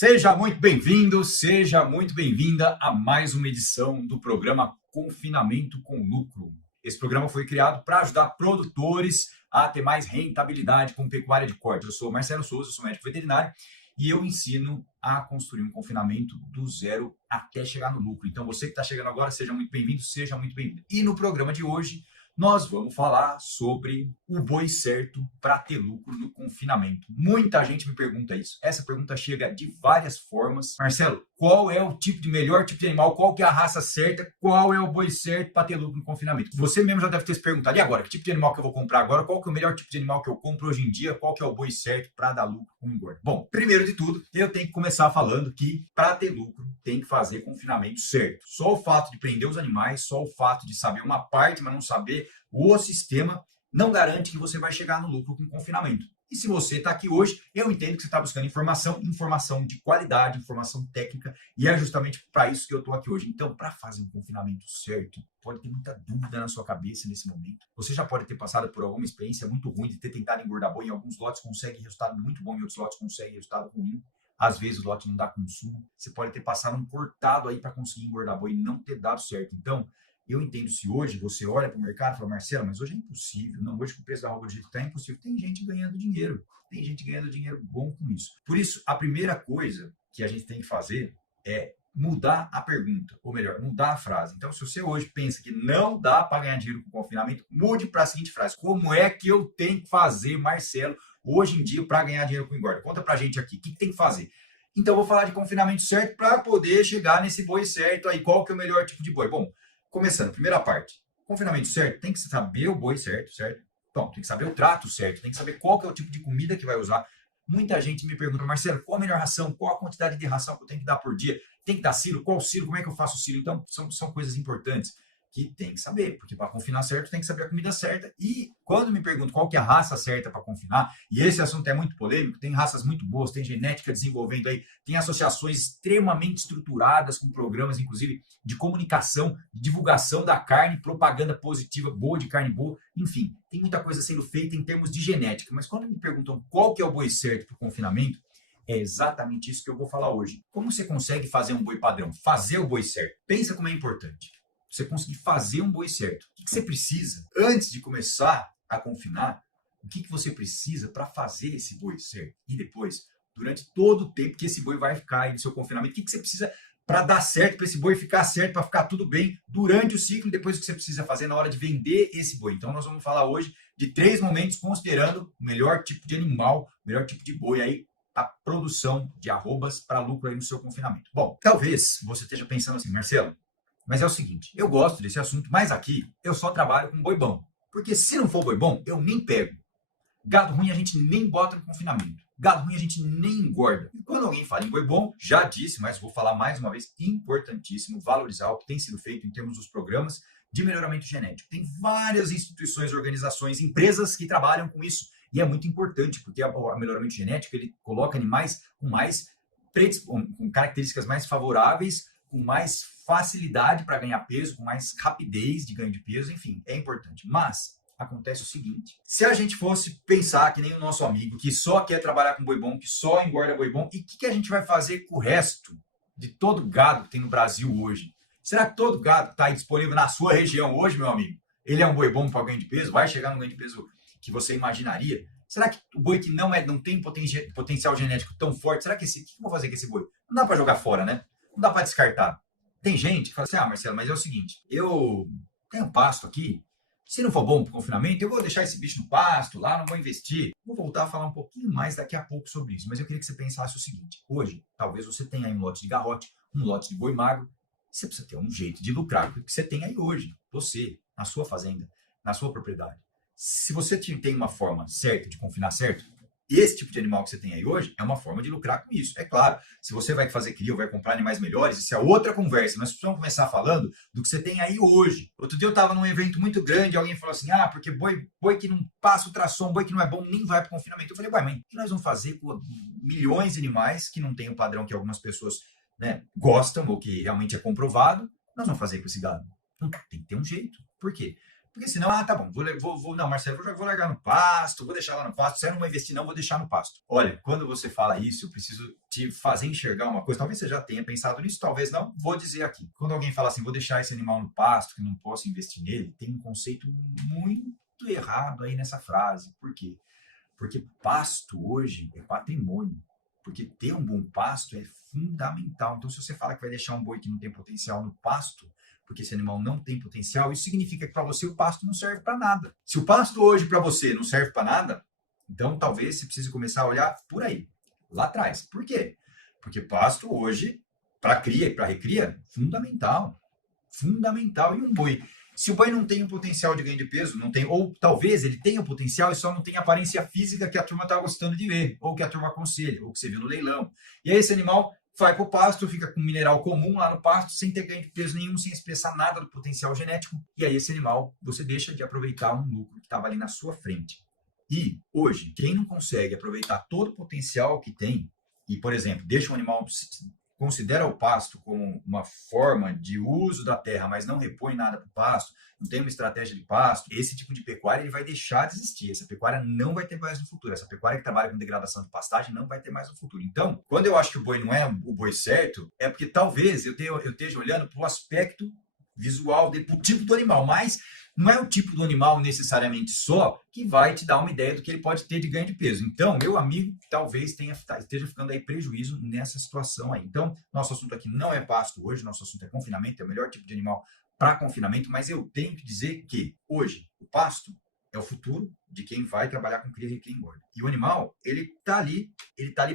Seja muito bem-vindo, seja muito bem-vinda a mais uma edição do programa Confinamento com Lucro. Esse programa foi criado para ajudar produtores a ter mais rentabilidade com pecuária de corte. Eu sou Marcelo Souza, sou médico veterinário e eu ensino a construir um confinamento do zero até chegar no lucro. Então, você que está chegando agora, seja muito bem-vindo, seja muito bem-vindo. E no programa de hoje, nós vamos falar sobre o boi certo para ter lucro no confinamento. Muita gente me pergunta isso. Essa pergunta chega de várias formas. Marcelo, qual é o melhor tipo de animal? Qual que é a raça certa? Qual é o boi certo para ter lucro no confinamento? Você mesmo já deve ter se perguntado. E agora? Que tipo de animal que eu vou comprar agora? Qual que é o melhor tipo de animal que eu compro hoje em dia? Qual que é o boi certo para dar lucro com engorda? Bom, primeiro de tudo, eu tenho que começar falando que para ter lucro tem que fazer confinamento certo. Só o fato de prender os animais, só o fato de saber uma parte, mas não saber o sistema, não garante que você vai chegar no lucro com confinamento. E se você está aqui hoje, eu entendo que você está buscando informação de qualidade, informação técnica, e é justamente para isso que eu estou aqui hoje. Então, para fazer um confinamento certo, pode ter muita dúvida na sua cabeça nesse momento. Você já pode ter passado por alguma experiência muito ruim de ter tentado engordar boi. Em alguns lotes consegue resultado muito bom, em outros lotes consegue resultado ruim. Às vezes o lote não dá consumo. Você pode ter passado um cortado aí para conseguir engordar boi e não ter dado certo. Então, eu entendo se hoje você olha para o mercado e fala, Marcelo, mas hoje é impossível. Não, hoje com o preço da roupa do jeito que está é impossível. Tem gente ganhando dinheiro. Tem gente ganhando dinheiro bom com isso. Por isso, a primeira coisa que a gente tem que fazer é mudar a pergunta. Ou melhor, mudar a frase. Então, se você hoje pensa que não dá para ganhar dinheiro com confinamento, mude para a seguinte frase. Como é que eu tenho que fazer, Marcelo, hoje em dia para ganhar dinheiro com engorda? Conta para a gente aqui. O que tem que fazer? Então, eu vou falar de confinamento certo para poder chegar nesse boi certo. Aí, qual que é o melhor tipo de boi? Bom, começando, primeira parte, confinamento certo, tem que saber o boi certo, certo? Bom, tem que saber o trato certo, tem que saber qual que é o tipo de comida que vai usar. Muita gente me pergunta, Marcelo, qual a melhor ração? Qual a quantidade de ração que eu tenho que dar por dia? Tem que dar cilo? Qual cilo? Como é que eu faço o cilo? Então, são coisas importantes que tem que saber, porque para confinar certo tem que saber a comida certa. E quando me perguntam qual que é a raça certa para confinar, e esse assunto é muito polêmico, tem raças muito boas, tem genética desenvolvendo aí, tem associações extremamente estruturadas com programas, inclusive, de comunicação, de divulgação da carne, propaganda positiva, boa de carne boa, enfim, tem muita coisa sendo feita em termos de genética. Mas quando me perguntam qual que é o boi certo para o confinamento, é exatamente isso que eu vou falar hoje. Como você consegue fazer um boi padrão? Fazer o boi certo. Pensa como é importante você conseguir fazer um boi certo. O que você precisa, antes de começar a confinar, o que você precisa para fazer esse boi certo? E depois, durante todo o tempo que esse boi vai ficar aí no seu confinamento, o que você precisa para dar certo, para esse boi ficar certo, para ficar tudo bem durante o ciclo e depois o que você precisa fazer na hora de vender esse boi. Então, nós vamos falar hoje de 3 momentos considerando o melhor tipo de animal, o melhor tipo de boi aí, a produção de arrobas para lucro aí no seu confinamento. Bom, talvez você esteja pensando assim, Marcelo, mas é o seguinte, eu gosto desse assunto, mas aqui eu só trabalho com boi bom. Porque se não for boi bom, eu nem pego. Gado ruim a gente nem bota no confinamento. Gado ruim a gente nem engorda. E quando alguém fala em boi bom, já disse, mas vou falar mais uma vez, importantíssimo valorizar o que tem sido feito em termos dos programas de melhoramento genético. Tem várias instituições, organizações, empresas que trabalham com isso. E é muito importante, porque o melhoramento genético ele coloca animais com características mais favoráveis, com mais facilidade para ganhar peso, com mais rapidez de ganho de peso, enfim, é importante. Mas acontece o seguinte, se a gente fosse pensar que nem o nosso amigo, que só quer trabalhar com boi bom, que só engorda boi bom, e o que a gente vai fazer com o resto de todo gado que tem no Brasil hoje? Será que todo gado que está disponível na sua região hoje, meu amigo, ele é um boi bom para ganho de peso? Vai chegar no ganho de peso que você imaginaria? Será que o boi que não tem potencial genético tão forte, será que o que eu vou fazer com esse boi? Não dá para jogar fora, né? Não dá para descartar. Tem gente que fala assim, Marcelo, mas é o seguinte, eu tenho pasto aqui, se não for bom para o confinamento, eu vou deixar esse bicho no pasto lá, não vou investir. Vou voltar a falar um pouquinho mais daqui a pouco sobre isso, mas eu queria que você pensasse o seguinte, hoje, talvez você tenha aí um lote de garrote, um lote de boi magro, você precisa ter um jeito de lucrar com o que você tem aí hoje, você, na sua fazenda, na sua propriedade. Se você tem uma forma certa de confinar certo, esse tipo de animal que você tem aí hoje é uma forma de lucrar com isso. É claro, se você vai fazer cria ou vai comprar animais melhores, isso é outra conversa. Nós precisamos começar falando do que você tem aí hoje. Outro dia eu estava num evento muito grande, alguém falou assim, porque boi que não passa ultrassom, boi que não é bom, nem vai para o confinamento. Eu falei, mas o que nós vamos fazer com milhões de animais que não têm o padrão que algumas pessoas gostam ou que realmente é comprovado? Nós vamos fazer com esse gado? Tem que ter um jeito. Por quê? Porque senão, tá bom, não, Marcelo, vou largar no pasto, vou deixar lá no pasto, se eu não vou investir não, vou deixar no pasto. Olha, quando você fala isso, eu preciso te fazer enxergar uma coisa, talvez você já tenha pensado nisso, talvez não, vou dizer aqui. Quando alguém fala assim, vou deixar esse animal no pasto, que não posso investir nele, tem um conceito muito errado aí nessa frase. Por quê? Porque pasto hoje é patrimônio. Porque ter um bom pasto é fundamental. Então, se você fala que vai deixar um boi que não tem potencial no pasto, porque esse animal não tem potencial, isso significa que para você o pasto não serve para nada. Se o pasto hoje para você não serve para nada, então talvez você precise começar a olhar por aí, lá atrás. Por quê? Porque pasto hoje, para cria e para recria, fundamental. Fundamental. E um boi? Se o boi não tem um potencial de ganho de peso, não tem, ou talvez ele tenha o potencial e só não tem a aparência física que a turma está gostando de ver, ou que a turma aconselha, ou que você viu no leilão. E aí esse animal vai para o pasto, fica com mineral comum lá no pasto, sem ter ganho de peso nenhum, sem expressar nada do potencial genético. E aí esse animal, você deixa de aproveitar um lucro que estava ali na sua frente. E hoje, quem não consegue aproveitar todo o potencial que tem, e, por exemplo, deixa um animal, considera o pasto como uma forma de uso da terra, mas não repõe nada para o pasto, não tem uma estratégia de pasto, esse tipo de pecuária ele vai deixar de existir. Essa pecuária não vai ter mais no futuro. Essa pecuária que trabalha com degradação de pastagem não vai ter mais no futuro. Então, quando eu acho que o boi não é o boi certo, é porque talvez eu esteja olhando para o aspecto visual dele, para o tipo do animal, mas não é o tipo do animal necessariamente só que vai te dar uma ideia do que ele pode ter de ganho de peso. Então, meu amigo, talvez esteja ficando aí prejuízo nessa situação aí. Então, nosso assunto aqui não é pasto hoje, nosso assunto é confinamento, é o melhor tipo de animal para confinamento, mas eu tenho que dizer que hoje o pasto é o futuro de quem vai trabalhar com cria e recria engorda. E o animal, ele tá ali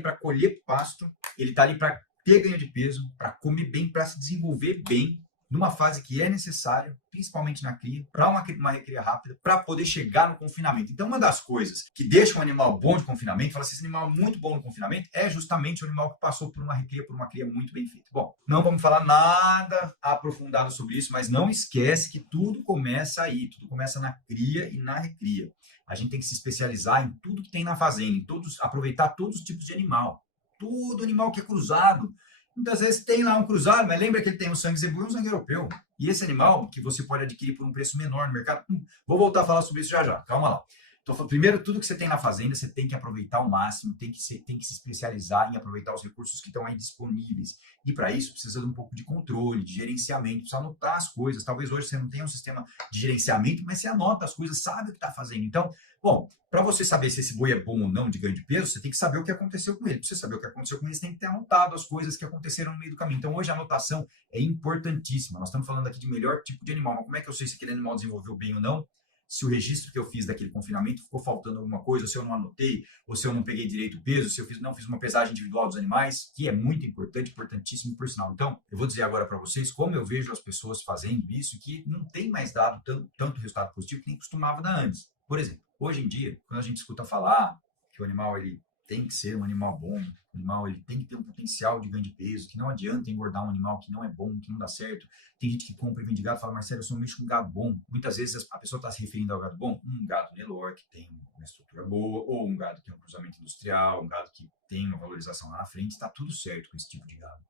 para colher pasto, ele tá ali para ter ganho de peso, para comer bem, para se desenvolver bem, numa fase que é necessária, principalmente na cria, para uma recria rápida, para poder chegar no confinamento. Então, uma das coisas que deixa um animal bom de confinamento, fala assim, esse animal é muito bom no confinamento, é justamente o animal que passou por uma cria muito bem feita. Bom, não vamos falar nada aprofundado sobre isso, mas não esquece que tudo começa aí, tudo começa na cria e na recria. A gente tem que se especializar em tudo que tem na fazenda, aproveitar todos os tipos de animal. Todo animal que é cruzado. Muitas vezes tem lá um cruzado, mas lembra que ele tem um sangue zebu e um sangue europeu. E esse animal que você pode adquirir por um preço menor no mercado. Vou voltar a falar sobre isso já. Calma lá. Então, primeiro, tudo que você tem na fazenda, você tem que aproveitar ao máximo, tem que se especializar em aproveitar os recursos que estão aí disponíveis. E para isso, precisa de um pouco de controle, de gerenciamento, precisa anotar as coisas. Talvez hoje você não tenha um sistema de gerenciamento, mas você anota as coisas, sabe o que está fazendo. Então, bom, para você saber se esse boi é bom ou não de ganho de peso, você tem que saber o que aconteceu com ele. Para você saber o que aconteceu com ele, você tem que ter anotado as coisas que aconteceram no meio do caminho. Então, hoje a anotação é importantíssima. Nós estamos falando aqui de melhor tipo de animal, mas como é que eu sei se aquele animal desenvolveu bem ou não? Se o registro que eu fiz daquele confinamento ficou faltando alguma coisa, ou se eu não anotei, ou se eu não peguei direito o peso, se eu não fiz uma pesagem individual dos animais, que é muito importante, importantíssimo por sinal. Então, eu vou dizer agora para vocês como eu vejo as pessoas fazendo isso, que não tem mais dado tanto resultado positivo que nem costumava dar antes. Por exemplo, hoje em dia, quando a gente escuta falar que o animal ele tem que ser um animal bom, o animal ele tem que ter um potencial de ganho de peso, que não adianta engordar um animal que não é bom, que não dá certo. Tem gente que compra e vende gado e fala, Marcelo, eu sou um mexo com gado bom. Muitas vezes a pessoa está se referindo ao gado bom, um gado Nelore, que tem uma estrutura boa, ou um gado que tem um cruzamento industrial, um gado que tem uma valorização lá na frente, está tudo certo com esse tipo de gado.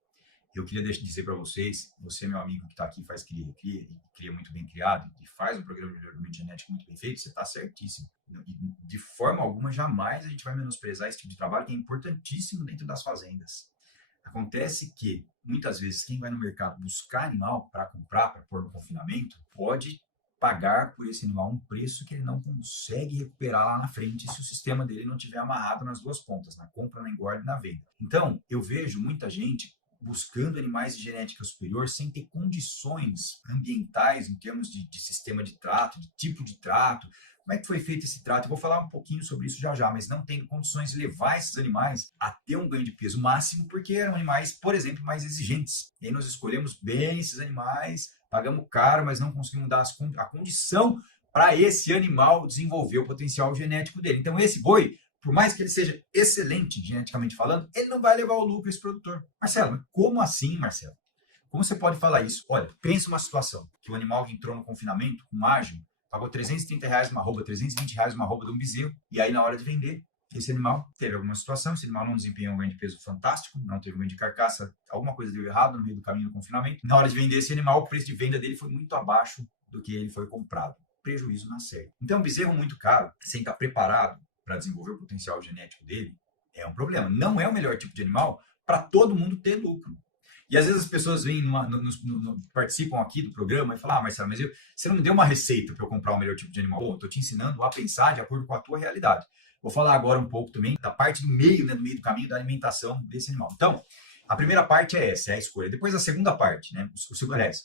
Eu queria dizer para vocês, você, meu amigo que está aqui, faz cria muito bem criado, e faz um programa de melhoramento genético muito bem feito, você está certíssimo. E de forma alguma, jamais a gente vai menosprezar esse tipo de trabalho, que é importantíssimo dentro das fazendas. Acontece que, muitas vezes, quem vai no mercado buscar animal para comprar, para pôr no confinamento, pode pagar por esse animal um preço que ele não consegue recuperar lá na frente se o sistema dele não estiver amarrado nas duas pontas, na compra, na engorda e na venda. Então, eu vejo muita gente buscando animais de genética superior sem ter condições ambientais em termos de sistema de trato, de tipo de trato. Como é que foi feito esse trato? Eu vou falar um pouquinho sobre isso já, mas não tendo condições de levar esses animais a ter um ganho de peso máximo, porque eram animais, por exemplo, mais exigentes. E aí nós escolhemos bem esses animais, pagamos caro, mas não conseguimos dar a condição para esse animal desenvolver o potencial genético dele. Então, esse boi, por mais que ele seja excelente geneticamente falando, ele não vai levar o lucro esse produtor. Marcelo, mas como assim, Marcelo? Como você pode falar isso? Olha, pensa uma situação que o animal entrou no confinamento com ágio, pagou R$330 uma arroba, R$320 uma arroba de um bezerro, e aí na hora de vender, esse animal teve alguma situação, esse animal não desempenhou um ganho de peso fantástico, não teve um ganho de carcaça, alguma coisa deu errado no meio do caminho do confinamento. Na hora de vender esse animal, o preço de venda dele foi muito abaixo do que ele foi comprado. prejuízo na certa. Então, um bezerro muito caro, sem estar preparado para desenvolver o potencial genético dele, é um problema. Não é o melhor tipo de animal para todo mundo ter lucro. E às vezes as pessoas vêm participam aqui do programa e falam: Marcelo, mas você não me deu uma receita para eu comprar o melhor tipo de animal. Bom, estou te ensinando a pensar de acordo com a tua realidade. Vou falar agora um pouco também da parte do meio, né, do meio do caminho da alimentação desse animal. Então, a primeira parte é essa, é a escolha. Depois a segunda parte, né, o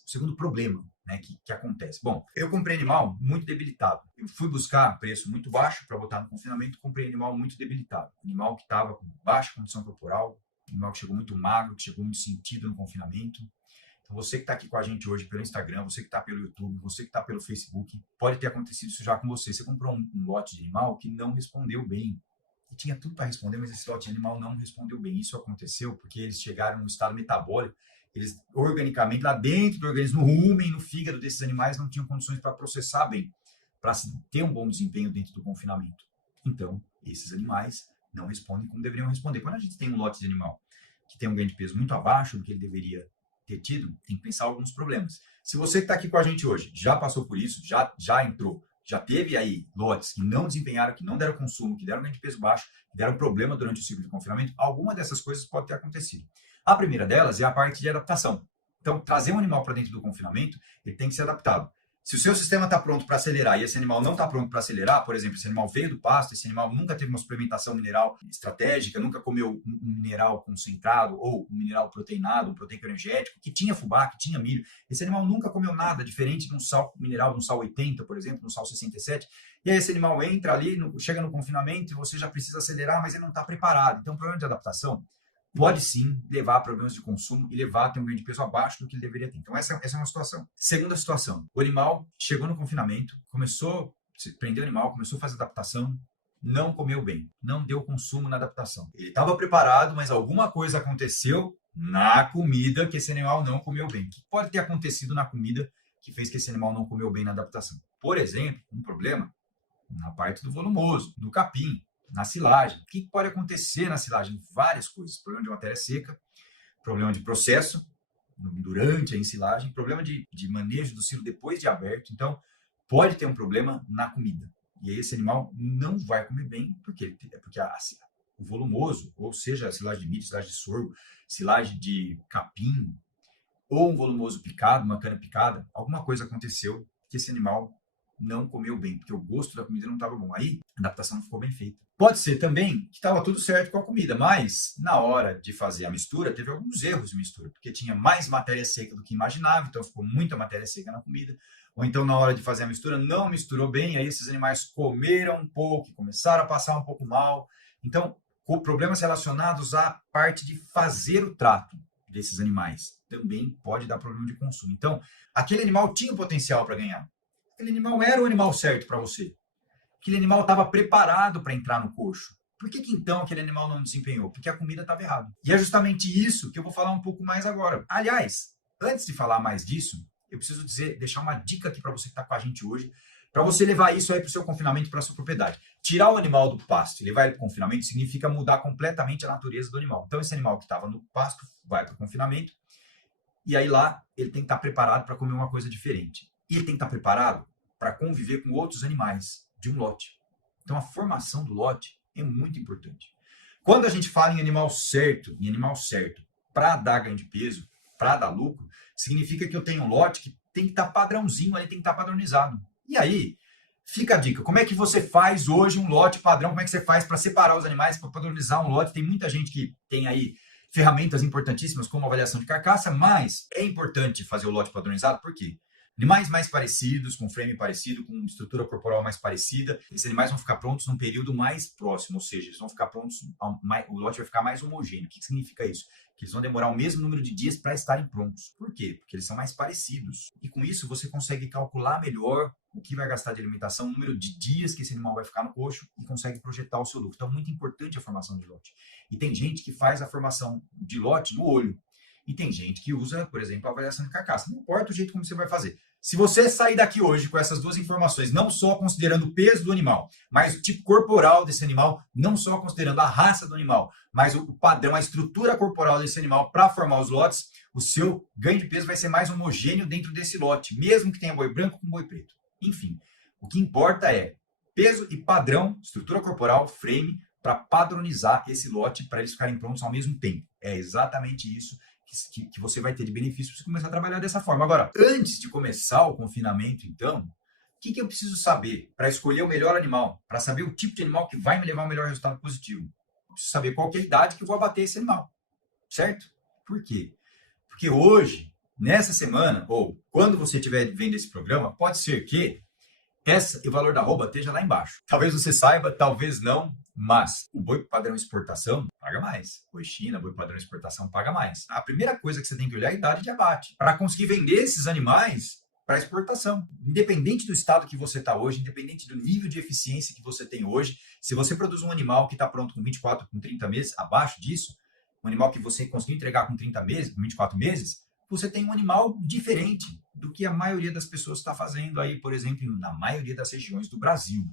segundo problema, né, que acontece. Bom, eu comprei animal muito debilitado. Eu fui buscar preço muito baixo para botar no confinamento, comprei animal muito debilitado. Animal que estava com baixa condição corporal, animal que chegou muito magro, que chegou muito sentido no confinamento. Então, você que está aqui com a gente hoje pelo Instagram, você que está pelo YouTube, você que está pelo Facebook, pode ter acontecido isso já com você. Você comprou um lote de animal que não respondeu bem. E tinha tudo para responder, mas esse lote de animal não respondeu bem. Isso aconteceu porque eles chegaram no estado metabólico, eles organicamente, lá dentro do organismo, no rumen, no fígado desses animais, não tinham condições para processar bem, para ter um bom desempenho dentro do confinamento. Então, esses animais não respondem como deveriam responder. Quando a gente tem um lote de animal que tem um ganho de peso muito abaixo do que ele deveria ter tido, tem que pensar alguns problemas. Se você que está aqui com a gente hoje já passou por isso, já entrou, já teve aí lotes que não desempenharam, que não deram consumo, que deram ganho de peso baixo, que deram problema durante o ciclo de confinamento, alguma dessas coisas pode ter acontecido. A primeira delas é a parte de adaptação. Então, trazer um animal para dentro do confinamento, ele tem que ser adaptado. Se o seu sistema está pronto para acelerar e esse animal não está pronto para acelerar, por exemplo, esse animal veio do pasto, esse animal nunca teve uma suplementação mineral estratégica, nunca comeu um mineral concentrado ou um mineral proteinado, um proteico energético, que tinha fubá, que tinha milho, esse animal nunca comeu nada diferente de um sal mineral, de um sal 80, por exemplo, de um sal 67, e aí esse animal entra ali, chega no confinamento e você já precisa acelerar, mas ele não está preparado. Então, o problema de adaptação pode sim levar a problemas de consumo e levar a ter um ganho de peso abaixo do que ele deveria ter. Então, essa é uma situação. Segunda situação, o animal chegou no confinamento, prendeu o animal, começou a fazer adaptação, não comeu bem, não deu consumo na adaptação. Ele estava preparado, mas alguma coisa aconteceu na comida que esse animal não comeu bem. O que pode ter acontecido na comida que fez que esse animal não comeu bem na adaptação? Por exemplo, um problema na parte do volumoso, do capim, na silagem. O que pode acontecer na silagem? Várias coisas. Problema de matéria seca, problema de processo durante a ensilagem, problema de manejo do silo depois de aberto. Então, pode ter um problema na comida. E aí esse animal não vai comer bem, porque o volumoso, ou seja, a silagem de milho, silagem de sorgo, silagem de capim, ou um volumoso picado, uma cana picada, alguma coisa aconteceu que esse animal não comeu bem, porque o gosto da comida não estava bom. Aí, a adaptação não ficou bem feita. Pode ser também que estava tudo certo com a comida, mas na hora de fazer a mistura, teve alguns erros de mistura, porque tinha mais matéria seca do que imaginava, então ficou muita matéria seca na comida. Ou então, na hora de fazer a mistura, não misturou bem, aí esses animais comeram um pouco, começaram a passar um pouco mal. Então, com problemas relacionados à parte de fazer o trato desses animais, também pode dar problema de consumo. Então, aquele animal tinha o potencial para ganhar. Aquele animal era o animal certo para você. Aquele animal estava preparado para entrar no coxo. Por que então aquele animal não desempenhou? Porque a comida estava errada. E é justamente isso que eu vou falar um pouco mais agora. Aliás, antes de falar mais disso, eu preciso deixar uma dica aqui para você que está com a gente hoje, para você levar isso aí para o seu confinamento, para a sua propriedade. Tirar o animal do pasto e levar ele para o confinamento significa mudar completamente a natureza do animal. Então, esse animal que estava no pasto vai para o confinamento e aí lá ele tem que estar preparado para comer uma coisa diferente. E ele tem que estar preparado para conviver com outros animais de um lote. Então, a formação do lote é muito importante. Quando a gente fala em animal certo para dar ganho de peso, para dar lucro, significa que eu tenho um lote que tem que estar padrãozinho, ele tem que estar padronizado. E aí, fica a dica, como é que você faz hoje um lote padrão? Como é que você faz para separar os animais, para padronizar um lote? Tem muita gente que tem aí ferramentas importantíssimas como avaliação de carcaça, mas é importante fazer o lote padronizado, por quê? Animais mais parecidos, com frame parecido, com estrutura corporal mais parecida, esses animais vão ficar prontos num período mais próximo, ou seja, eles vão ficar prontos, o lote vai ficar mais homogêneo. O que significa isso? Que eles vão demorar o mesmo número de dias para estarem prontos. Por quê? Porque eles são mais parecidos. E com isso você consegue calcular melhor o que vai gastar de alimentação, o número de dias que esse animal vai ficar no coxo e consegue projetar o seu lucro. Então é muito importante a formação de lote. E tem gente que faz a formação de lote no olho. E tem gente que usa, por exemplo, a avaliação de carcaça. Não importa o jeito como você vai fazer. Se você sair daqui hoje com essas duas informações, não só considerando o peso do animal, mas o tipo corporal desse animal, não só considerando a raça do animal, mas o padrão, a estrutura corporal desse animal para formar os lotes, o seu ganho de peso vai ser mais homogêneo dentro desse lote, mesmo que tenha boi branco com boi preto. Enfim, O que importa é peso e padrão, estrutura corporal, frame, para padronizar esse lote para eles ficarem prontos ao mesmo tempo. É exatamente isso que você vai ter de benefício se começar a trabalhar dessa forma. Agora, antes de começar o confinamento, então, o que eu preciso saber para escolher o melhor animal, para saber o tipo de animal que vai me levar ao melhor resultado positivo? Eu preciso saber qual que é a idade que eu vou abater esse animal, certo? Por quê? Porque hoje, nessa semana, ou quando você estiver vendo esse programa, pode ser que o valor da arroba esteja lá embaixo. Talvez você saiba, talvez não, mas o boi padrão exportação paga mais. Boi China, boi padrão exportação paga mais. A primeira coisa que você tem que olhar é a idade de abate, para conseguir vender esses animais para exportação. Independente do estado que você está hoje, independente do nível de eficiência que você tem hoje, se você produz um animal que está pronto com 24, com 30 meses, abaixo disso, um animal que você conseguiu entregar com 30 meses, com 24 meses, você tem um animal diferente do que a maioria das pessoas está fazendo aí, por exemplo, na maioria das regiões do Brasil.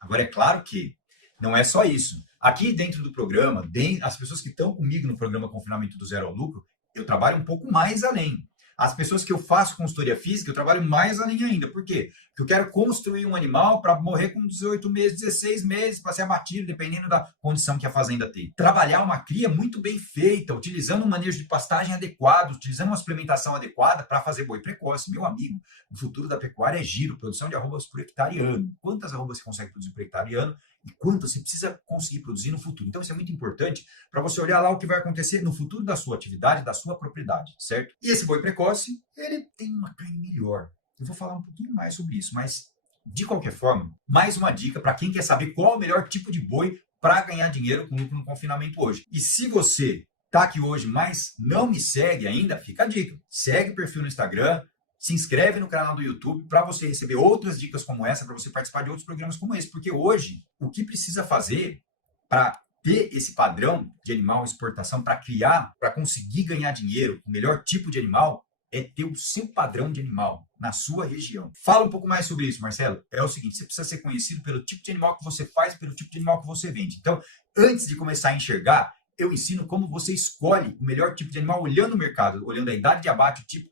Agora, é claro que não é só isso. Aqui dentro do programa, as pessoas que estão comigo no programa Confinamento do Zero ao Lucro, eu trabalho um pouco mais além. As pessoas que eu faço consultoria física, eu trabalho mais além ainda. Por quê? Porque eu quero construir um animal para morrer com 18 meses, 16 meses, para ser abatido, dependendo da condição que a fazenda tem. Trabalhar uma cria muito bem feita, utilizando um manejo de pastagem adequado, utilizando uma suplementação adequada para fazer boi precoce. Meu amigo, o futuro da pecuária é giro, produção de arrobas por hectare ano. Quantas arrobas você consegue produzir por hectare ano e quanto você precisa conseguir produzir no futuro? Então, isso é muito importante para você olhar lá o que vai acontecer no futuro da sua atividade, da sua propriedade, certo? E esse boi precoce, ele tem uma carne melhor. Eu vou falar um pouquinho mais sobre isso, mas de qualquer forma, mais uma dica para quem quer saber qual é o melhor tipo de boi para ganhar dinheiro com lucro no confinamento hoje. E se você está aqui hoje, mas não me segue ainda, fica a dica. Segue o perfil no Instagram, se inscreve no canal do YouTube para você receber outras dicas como essa, para você participar de outros programas como esse. Porque hoje, o que precisa fazer para ter esse padrão de animal exportação, para criar, para conseguir ganhar dinheiro com o melhor tipo de animal, é ter o seu padrão de animal na sua região. Fala um pouco mais sobre isso, Marcelo. É o seguinte, você precisa ser conhecido pelo tipo de animal que você faz, pelo tipo de animal que você vende. Então, antes de começar a enxergar, eu ensino como você escolhe o melhor tipo de animal olhando o mercado, olhando a idade de abate, o tipo.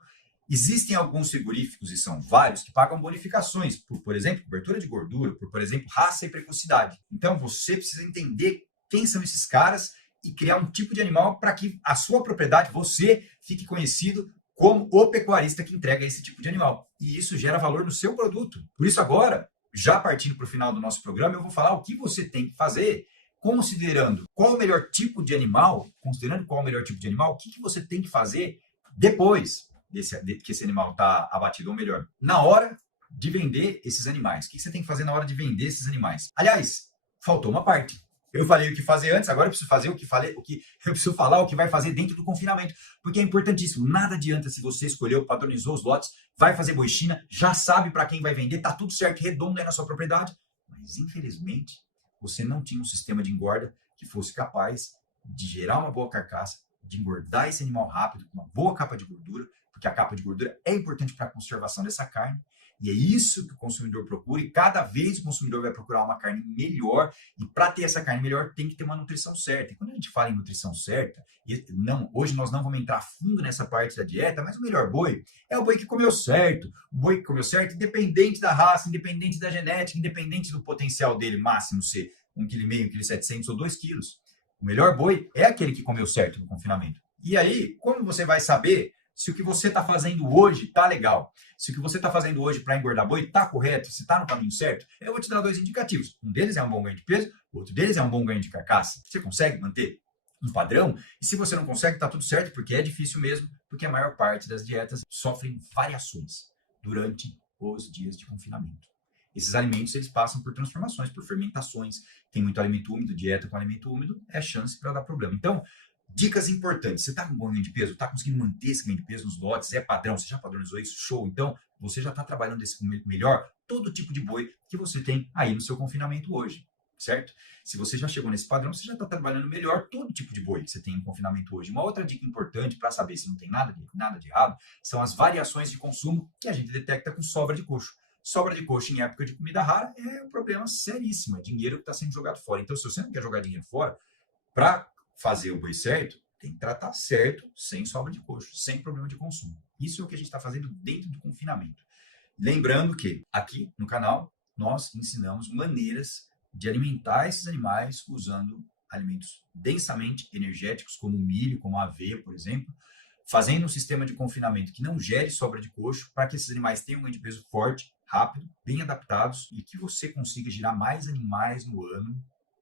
Existem alguns frigoríficos, e são vários, que pagam bonificações por exemplo, cobertura de gordura, por exemplo, raça e precocidade. Então, você precisa entender quem são esses caras e criar um tipo de animal para que a sua propriedade, você, fique conhecido como o pecuarista que entrega esse tipo de animal. E isso gera valor no seu produto. Por isso, agora, já partindo para o final do nosso programa, eu vou falar o que você tem que fazer, considerando qual o melhor tipo de animal, o que você tem que fazer depois que esse animal está abatido, ou melhor, na hora de vender esses animais. O que você tem que fazer na hora de vender esses animais? Aliás, faltou uma parte. Eu falei o que fazer antes, agora eu preciso fazer eu preciso falar o que vai fazer dentro do confinamento, porque é importantíssimo. Nada adianta se você escolheu, padronizou os lotes, vai fazer boi China, já sabe para quem vai vender, tá tudo certo, redondo aí na sua propriedade, mas infelizmente você não tinha um sistema de engorda que fosse capaz de gerar uma boa carcaça, de engordar esse animal rápido, com uma boa capa de gordura, porque a capa de gordura é importante para a conservação dessa carne. E é isso que o consumidor procura, e cada vez o consumidor vai procurar uma carne melhor, e para ter essa carne melhor tem que ter uma nutrição certa. E quando a gente fala em nutrição certa, hoje nós não vamos entrar fundo nessa parte da dieta, mas o melhor boi é o boi que comeu certo. O boi que comeu certo, independente da raça, independente da genética, independente do potencial dele máximo ser 1,5 kg, 1,7 kg ou 2 kg. O melhor boi é aquele que comeu certo no confinamento. E aí, como você vai saber se o que você está fazendo hoje está legal? Se o que você está fazendo hoje para engordar boi está correto, se está no caminho certo, eu vou te dar 2 indicativos. Um deles é um bom ganho de peso, o outro deles é um bom ganho de carcaça. Você consegue manter um padrão? E se você não consegue, está tudo certo, porque é difícil mesmo, porque a maior parte das dietas sofrem variações durante os dias de confinamento. Esses alimentos, eles passam por transformações, por fermentações. Tem muito alimento úmido, dieta com alimento úmido, é chance para dar problema. Então, dicas importantes. Você está com bom ganho de peso? Está conseguindo manter esse ganho de peso nos lotes? É padrão? Você já padronizou isso? Show! Então, você já está trabalhando melhor todo tipo de boi que você tem aí no seu confinamento hoje, certo? Se você já chegou nesse padrão, você já está trabalhando melhor todo tipo de boi que você tem no confinamento hoje. Uma outra dica importante para saber se não tem nada de errado são as variações de consumo que a gente detecta com sobra de coxo. Sobra de coxo em época de comida rara é um problema seríssimo, é dinheiro que está sendo jogado fora. Então, se você não quer jogar dinheiro fora, para fazer o boi certo, tem que tratar certo, sem sobra de coxo, sem problema de consumo. Isso é o que a gente está fazendo dentro do confinamento. Lembrando que aqui no canal nós ensinamos maneiras de alimentar esses animais usando alimentos densamente energéticos, como o milho, como a aveia, por exemplo, fazendo um sistema de confinamento que não gere sobra de coxo, para que esses animais tenham um ganho de peso forte, rápido, bem adaptados e que você consiga gerar mais animais no ano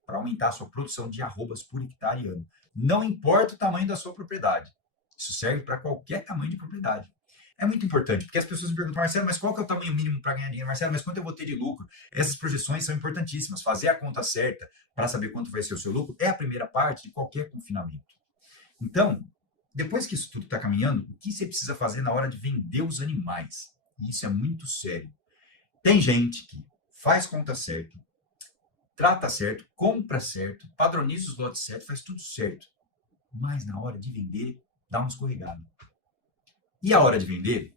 para aumentar a sua produção de arrobas por hectare ano. Não importa o tamanho da sua propriedade. Isso serve para qualquer tamanho de propriedade. É muito importante, porque as pessoas me perguntam, Marcelo, mas qual que é o tamanho mínimo para ganhar dinheiro? Marcelo, mas quanto eu vou ter de lucro? Essas projeções são importantíssimas. Fazer a conta certa para saber quanto vai ser o seu lucro é a primeira parte de qualquer confinamento. Então, depois que isso tudo está caminhando, o que você precisa fazer na hora de vender os animais? Isso é muito sério. Tem gente que faz conta certa, trata certo, compra certo, padroniza os lotes certos, faz tudo certo. Mas na hora de vender, dá uma escorregada. E a hora de vender,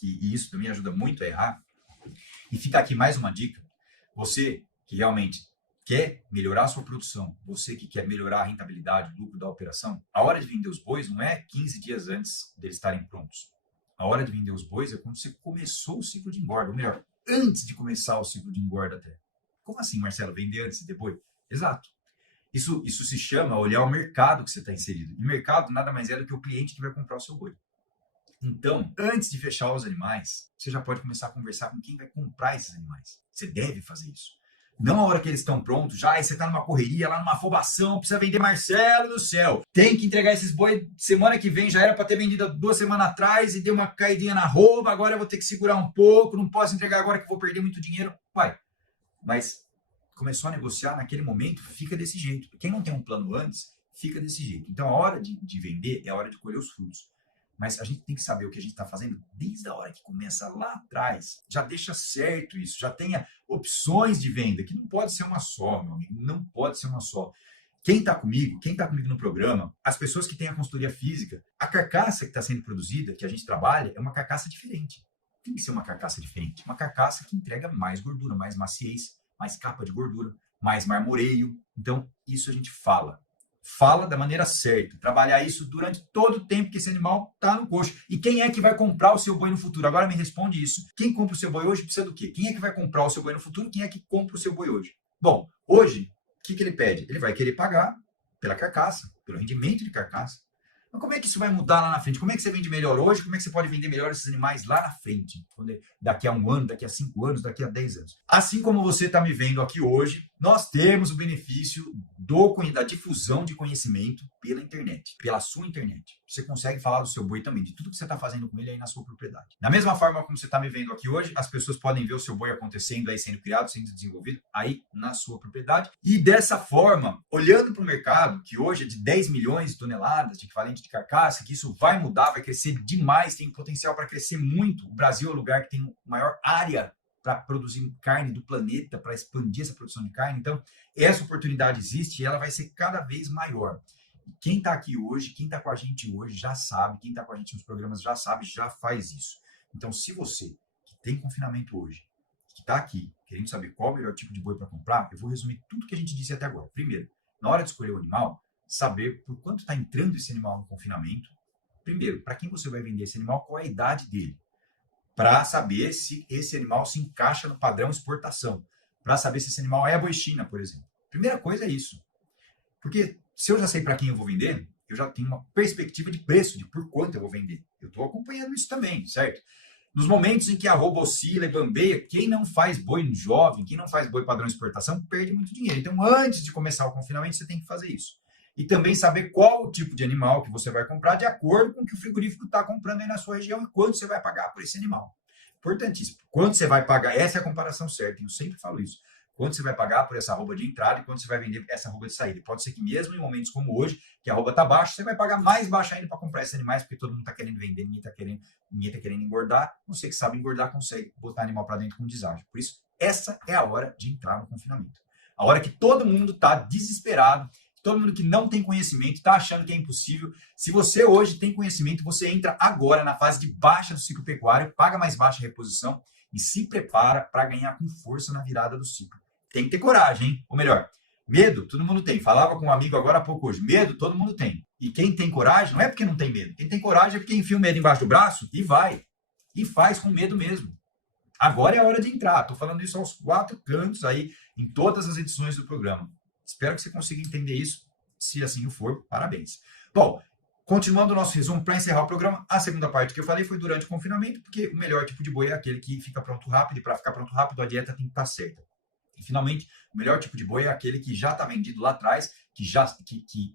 e isso também ajuda muito a errar, e fica aqui mais uma dica, você que realmente quer melhorar a sua produção, você que quer melhorar a rentabilidade, o lucro da operação, a hora de vender os bois não é 15 dias antes deles estarem prontos. A hora de vender os bois é quando você começou o ciclo de engorda, ou melhor, antes de começar o ciclo de engorda até. Como assim, Marcelo, vender antes de boi? Exato. Isso se chama olhar o mercado que você está inserido. E mercado nada mais é do que o cliente que vai comprar o seu boi. Então, antes de fechar os animais, você já pode começar a conversar com quem vai comprar esses animais. Você deve fazer isso. Não a hora que eles estão prontos, já aí você está numa correria, lá numa afobação, precisa vender, Marcelo do céu. Tem que entregar esses boi semana que vem, já era para ter vendido 2 semanas atrás e deu uma caidinha na arroba, agora eu vou ter que segurar um pouco, não posso entregar agora que vou perder muito dinheiro. Vai, mas começou a negociar naquele momento, fica desse jeito. Quem não tem um plano antes, fica desse jeito. Então a hora de vender é a hora de colher os frutos. Mas a gente tem que saber o que a gente está fazendo desde a hora que começa lá atrás. Já deixa certo isso, já tenha opções de venda, que não pode ser uma só, meu amigo, não pode ser uma só. Quem está comigo no programa, as pessoas que têm a consultoria física, a carcaça que está sendo produzida, que a gente trabalha, é uma carcaça diferente. Tem que ser uma carcaça diferente. Uma carcaça que entrega mais gordura, mais maciez, mais capa de gordura, mais marmoreio. Então, isso a gente fala. Fala da maneira certa, trabalhar isso durante todo o tempo que esse animal está no coxo. E quem é que vai comprar o seu boi no futuro? Agora me responde isso. Quem compra o seu boi hoje precisa do quê? Quem é que vai comprar o seu boi no futuro? Quem é que compra o seu boi hoje? Bom, hoje, o que ele pede? Ele vai querer pagar pela carcaça, pelo rendimento de carcaça. Mas como é que isso vai mudar lá na frente? Como é que você vende melhor hoje? Como é que você pode vender melhor esses animais lá na frente? Daqui a 1 ano, daqui a 5 anos, daqui a 10 anos. Assim como você está me vendo aqui hoje, nós temos o benefício da difusão de conhecimento pela internet, pela sua internet. Você consegue falar do seu boi também, de tudo que você está fazendo com ele aí na sua propriedade. Da mesma forma como você está me vendo aqui hoje, as pessoas podem ver o seu boi acontecendo aí, sendo criado, sendo desenvolvido aí na sua propriedade. E dessa forma, olhando para o mercado, que hoje é de 10 milhões de toneladas de equivalente de carcaça, que isso vai mudar, vai crescer demais, tem potencial para crescer muito. O Brasil é o lugar que tem maior área para produzir carne do planeta, para expandir essa produção de carne. Então, essa oportunidade existe e ela vai ser cada vez maior. Quem está aqui hoje, quem está com a gente hoje já sabe, quem está com a gente nos programas já sabe, já faz isso. Então, se você que tem confinamento hoje, que está aqui, querendo saber qual o melhor tipo de boi para comprar, eu vou resumir tudo que a gente disse até agora. Primeiro, na hora de escolher o animal, saber por quanto está entrando esse animal no confinamento. Primeiro, para quem você vai vender esse animal, qual é a idade dele? Para saber se esse animal se encaixa no padrão exportação. Para saber se esse animal é boi China, por exemplo. Primeira coisa é isso. Porque se eu já sei para quem eu vou vender, eu já tenho uma perspectiva de preço, de por quanto eu vou vender. Eu estou acompanhando isso também, certo? Nos momentos em que a arroba oscila e bambeia, quem não faz boi jovem, quem não faz boi padrão exportação, perde muito dinheiro. Então, antes de começar o confinamento, você tem que fazer isso. E também saber qual o tipo de animal que você vai comprar de acordo com o que o frigorífico está comprando aí na sua região e quanto você vai pagar por esse animal. Importantíssimo. Quanto você vai pagar, essa é a comparação certa, eu sempre falo isso. Quanto você vai pagar por essa arroba de entrada e quanto você vai vender essa arroba de saída. Pode ser que mesmo em momentos como hoje, que a arroba está baixa, você vai pagar mais baixa ainda para comprar esses animais, porque todo mundo está querendo vender, ninguém está querendo engordar. Você que sabe engordar consegue botar animal para dentro com deságio. Por isso, essa é a hora de entrar no confinamento. A hora que todo mundo está desesperado, todo mundo que não tem conhecimento está achando que é impossível. Se você hoje tem conhecimento, você entra agora na fase de baixa do ciclo pecuário, paga mais baixa reposição e se prepara para ganhar com força na virada do ciclo. Tem que ter coragem, hein? Ou melhor, medo, todo mundo tem. Falava com um amigo agora há pouco hoje. Medo, todo mundo tem. E quem tem coragem, não é porque não tem medo. Quem tem coragem é porque enfia o medo embaixo do braço e vai. E faz com medo mesmo. Agora é a hora de entrar. Estou falando isso aos 4 cantos aí, em todas as edições do programa. Espero que você consiga entender isso. Se assim o for, parabéns. Bom, continuando o nosso resumo, para encerrar o programa, a segunda parte que eu falei foi durante o confinamento, porque o melhor tipo de boi é aquele que fica pronto rápido, e para ficar pronto rápido, a dieta tem que estar certa. E, finalmente, o melhor tipo de boi é aquele que já está vendido lá atrás, que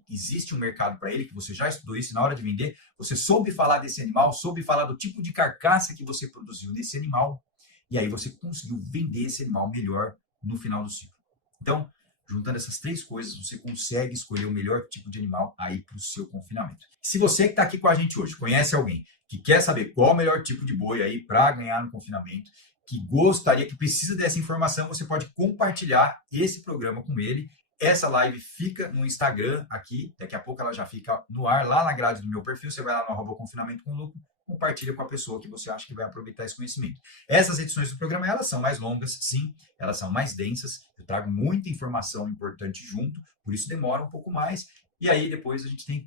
existe um mercado para ele, que você já estudou isso, e na hora de vender, você soube falar desse animal, soube falar do tipo de carcaça que você produziu nesse animal, e aí você conseguiu vender esse animal melhor no final do ciclo. Então, juntando essas 3 coisas, você consegue escolher o melhor tipo de animal aí para o seu confinamento. Se você que está aqui com a gente hoje conhece alguém que quer saber qual o melhor tipo de boi aí para ganhar no confinamento, que gostaria, que precisa dessa informação, você pode compartilhar esse programa com ele. Essa live fica no Instagram aqui, daqui a pouco ela já fica no ar, lá na grade do meu perfil, você vai lá no @confinamento com Lucro, compartilha com a pessoa que você acha que vai aproveitar esse conhecimento. Essas edições do programa, elas são mais longas, sim, elas são mais densas, eu trago muita informação importante junto, por isso demora um pouco mais. E aí depois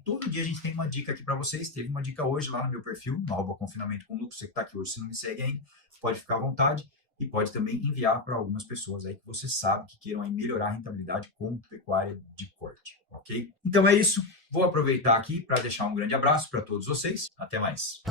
todo dia a gente tem uma dica aqui para vocês. Teve uma dica hoje lá no meu perfil, no @confinamento com Lucro. Você que está aqui hoje, se não me segue ainda, pode ficar à vontade e pode também enviar para algumas pessoas aí que você sabe que queiram aí melhorar a rentabilidade com pecuária de corte, ok? Então é isso. Vou aproveitar aqui para deixar um grande abraço para todos vocês. Até mais.